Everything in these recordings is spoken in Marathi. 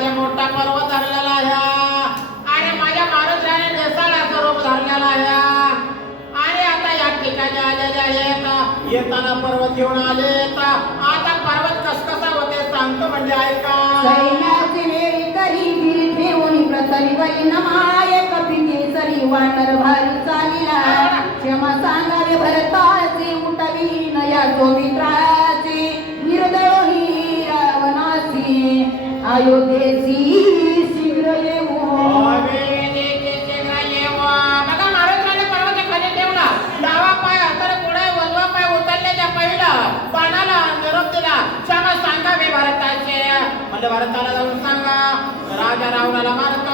माझ्या मोठा पर्वत धरलेला आहे. आणि माझ्या महाराजाने देशाला रूप धरलेला आहे. आणि आता या ठिकाणी आलेले आहेत. येताना पर्वत घेऊन आले आता पर्वत कस कसा होते सांगतो म्हणजे ऐका. वानर उठवी नया तो अयोध्येची शीघ्र येऊ हो. बघा महाराजांना पर्वत खाली ठेवला. डावा पाय हाताला पुढे वलवा पाय उतरल्याच्या पहिला. पानाला निरोप दिला. क्षमा सांगा मी भारताचे. म्हणजे भारताला जाऊन सांगा. राजा रावणाला मारत.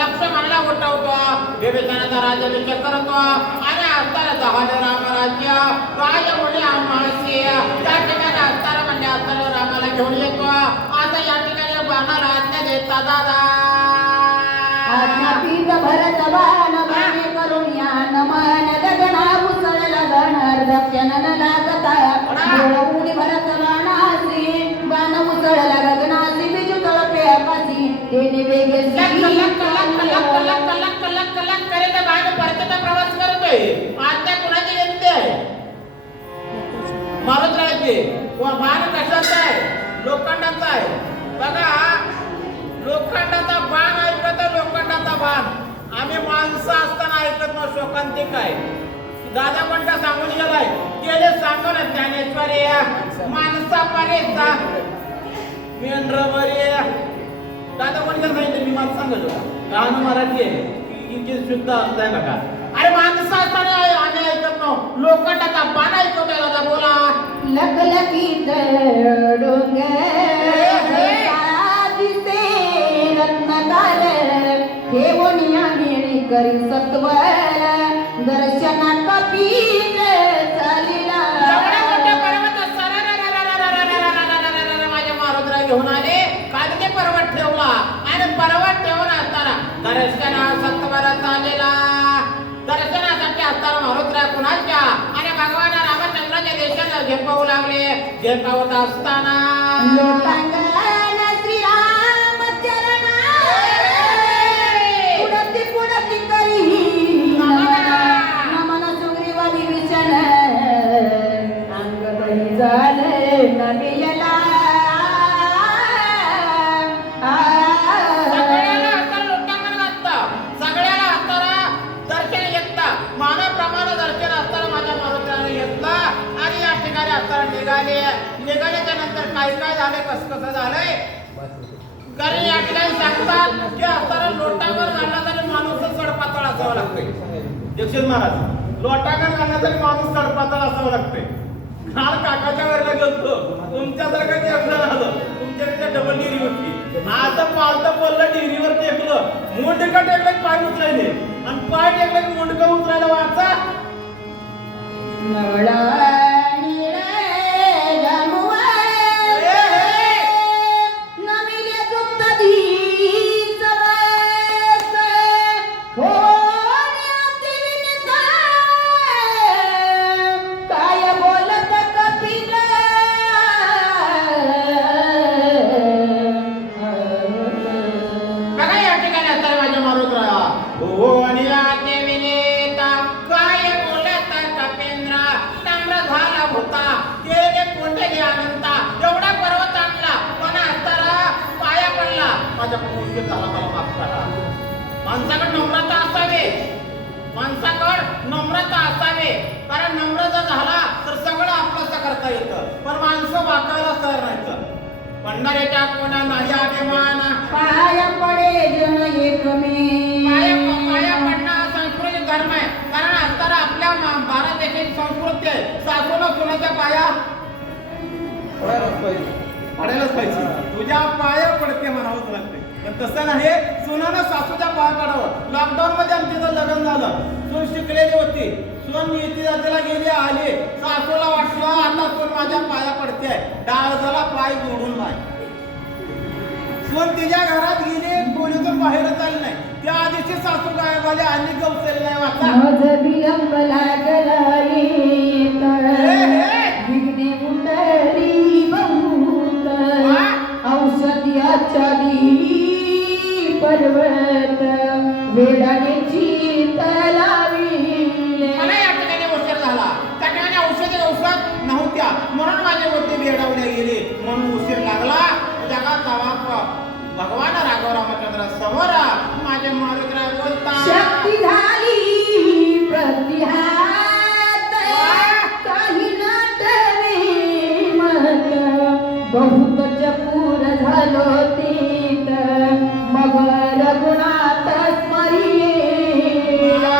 लक्ष्मणाला उठवतो. विभीषणाचा राजा विचार करतो. आणि असताना झालं रामराज्य. राजा म्हणजे आम्हाला त्या ठिकाणी असताना म्हणजे असताना रामाला घेऊन येतो. आज्ञापीठ भरत बाण प्रवास करतोय. आज्ञा व्यक्ती आहे? मारुत राहायची बाण कशाचा आहे? लोखंडाचा आहे. बघा लोखंडाचा बाण ऐकलं तर लोखंडाचा बाण. आम्ही माणसं असताना ऐकत ना शोकांती काय दादा पंडा सांगून गेलाय गेले सांगून ज्ञानेश्वरी माणसा पारे मेंढ्रवरी दादा पंडा सांगितलं? मी माणसं सांगलो गाणं मराठी आहे. शुद्ध असताय नका अरे माणसं असताना आम्ही ऐकत नव्ह लोखंडाचा बाण ऐकतो त्याला बोला. लग लकी डोंगे कन्या गिणी करी सत्वर दर्शना कपी घेऊन आले काल ते पर्वत ठेवला आणि पर्वत ठेवून असताना दर्शना सत्वर चालेला. दर्शनासाठी असताना मारुद्रा कुणाच्या आणि भगवान रामचंद्राच्या देशाला झेपावू लागले झेपावत असताना नंतर काय काय झाले कस कसं झालंय कारण या ठिकाणी सांगतात की असताना लोटांगण घालण्यासाठी माणूस सडपातळ असावं लागतंय. दीक्षित महाराज लोटांगण घालण्यासाठी माणूस सडपातळ असावं लागतंय. काल काकाच्या वरला गेलतो. तुमच्यासारखं असं झालं. तुमच्या डबल डिग्री होती. आता पालतं बोललं डिग्रीवर टेकलं. मुंडकं टेकलं पाय उचलायले. आणि पाय टेकलं की मुंडकं उचलायला वाचा. माणसाकडे नम्रता असावी. माणसाकडे नम्रता असावी. कारण नम्र जर झाला तर सगळं आपलं करता येतं. पण माणसं वाकायला तयार नाहीत. पंढरीच्या कोणा नाही अभिमान. पाय पडे जन एक पाया पाया पडणं संस्कृती धर्म आहे. कारण असताना आपल्या मा- भारत देशाची संस्कृती आहे. सासूला सुनाच्या पाया पडायलाच पाहिजे. तुझ्या पाया पडते म्हणावंच लागते पण तसं नाही. सुनानं सासूच्या पाया पडावं लॉकडाऊन मध्ये आमच्या लग्न झालं. सून शिकलेली होती. सून नीती जातीला गेली आली. सासूला वाटलं आता सून माझ्या पाया पडते डाळ झाला पाय जोडून नाही सून तिच्या घरात गेली खोलीतून बाहेरच आली नाही. त्या आधीची सासू काय झाली आणि गवसली नाही वाचा. चपूर झालो तीत मग रघुनाथ स्मरिला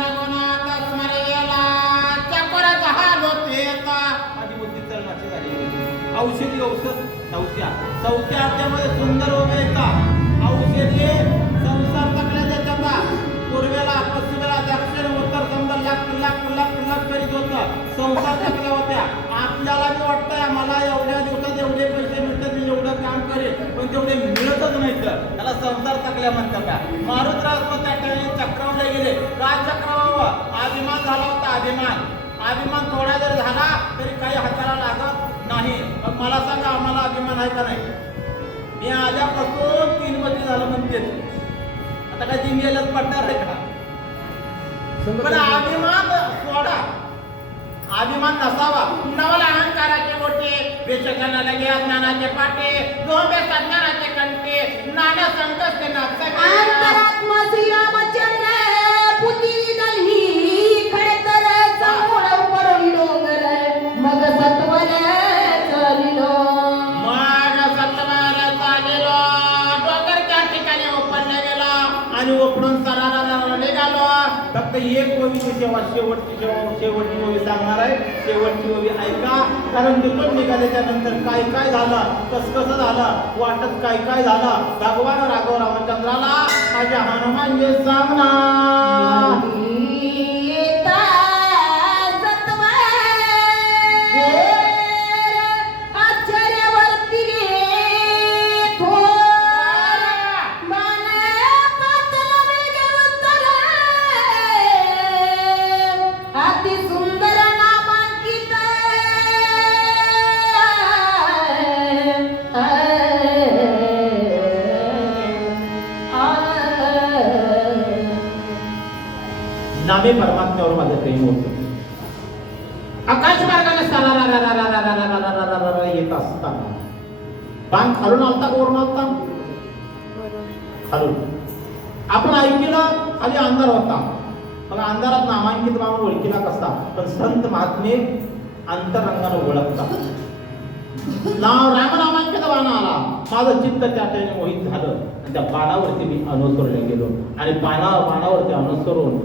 रघुनाथ स्मरेला चक्र होते माझी बुद्धी चलनाची झाली. औषधी औषध चौथ्या. चौथ्या अध्यामध्ये सुंदर औषधी संसार चंदा. पूर्वेला पश्चिमेला दक्षिण उत्तर समजा लाख लाख लाख लाख करीत होतं. संसार तकल्या होत्या. आपल्याला बी वाटतंय मला एवढ्या दिवसात एवढे पैसे एवढं काम करेन पण तेवढे मिळतच नाहीत त्याला संसार तकल्या म्हणतात का? मारुतराज पण त्या ठिकाणी चक्रवले गेले. काय चक्रवावं अभिमान झाला होता अभिमान. अभिमान थोडा जर झाला तरी काही हाताला लागत नाही. मग मला सांगा आम्हाला अभिमान आहे का नाही? मी आल्यापासून तीन वर्ष झालं म्हणते. आता काय तीन गेलंच पडणार आहे का? पण अभिमान सोडा. अभिमान नसावा. नवल अहंकाराचे गोटे वेशकांना लगे अज्ञानाचे पाटे डोंबे सज्ञानाचे कंटे नाना संकष्ट अंतरात्मा श्रीरामचंद्र पुती दल्ही खडतर समोर पडून डोंगर मग चलिलो मग चालेलो ठिकाणी गेला आणि ओपडून सरारा निघालो. फक्त एक ओवीची सेवा शेवटची सेवा शेवटची ओवी सांगणार आहे शेवटची ओवी ऐका. कारण तिथून निघाल्याच्या नंतर काय काय झालं कस कसं झालं वाटत काय काय झालं भगवान राघव रामचंद्राला माझ्या हनुमानजी सांगणार. नामे परमात्म्यावर माझं प्रेम होत. आकाश मार्गाने येत असताना बाण खालून आलता कोरून वरून खालून आपण ऐकलं खाली अंधार होता मग अंधारात नामांकित माणूस ओळखीला कसा पण संत महात्मे अंतरंगाने ओळखतात नाव रामनामांकित बाण आला माझं चित्त त्या ठिकाणी मोहित झालं आणि त्या बाणावरती मी अनुसरले गेलो आणि बाणा बाणावरती अनुसरून